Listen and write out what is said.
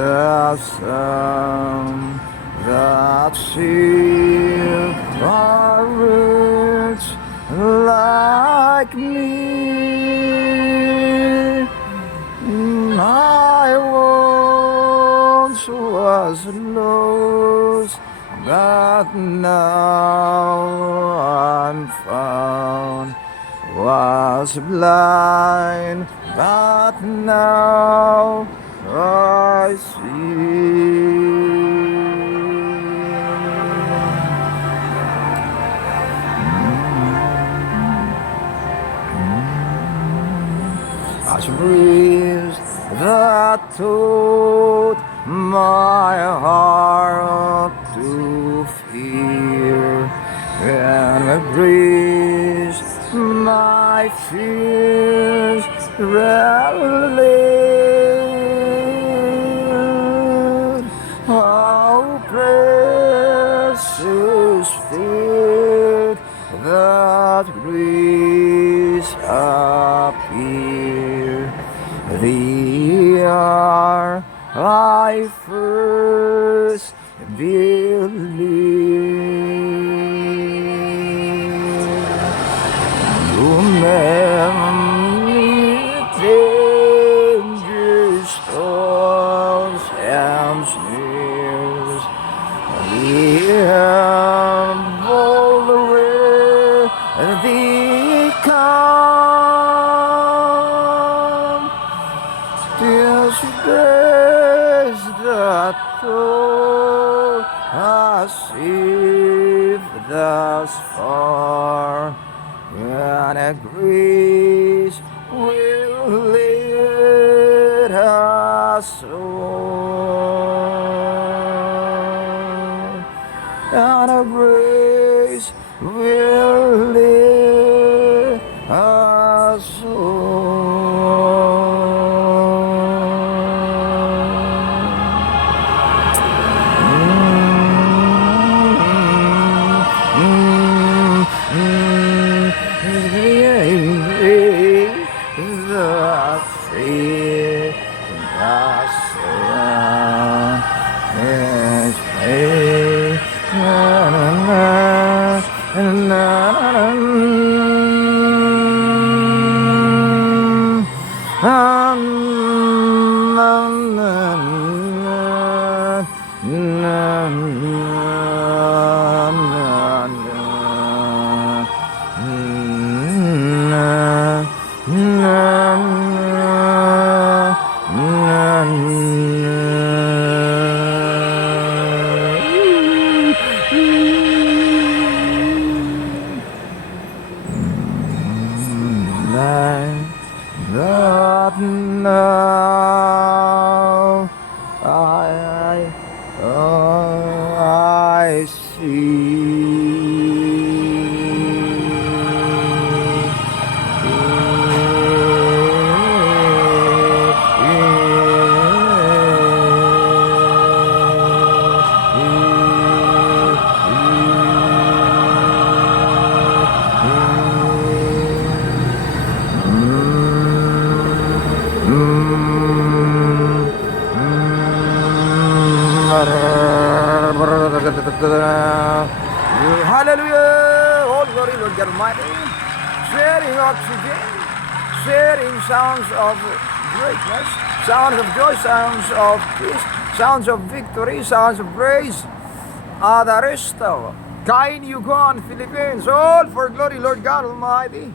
the sun that seal our roots like me. I once was lost, but now I'm found. Was blind, but now I see. As breeze that taught my heart to fear, and a breeze my fears relieved. How precious faith that grace appear. The hour I first believed. Many dangerous storms and snares, all the way they come. This grace that thou hast saved thus far, and a grace will lead us on, and a grace will lead us on. But now I Hallelujah! All glory, Lord God Almighty. Sharing oxygen, sharing sounds of greatness, sounds of joy, sounds of peace, sounds of victory, sounds of praise. The rest of Kainyugan, Philippines, all for glory, Lord God Almighty.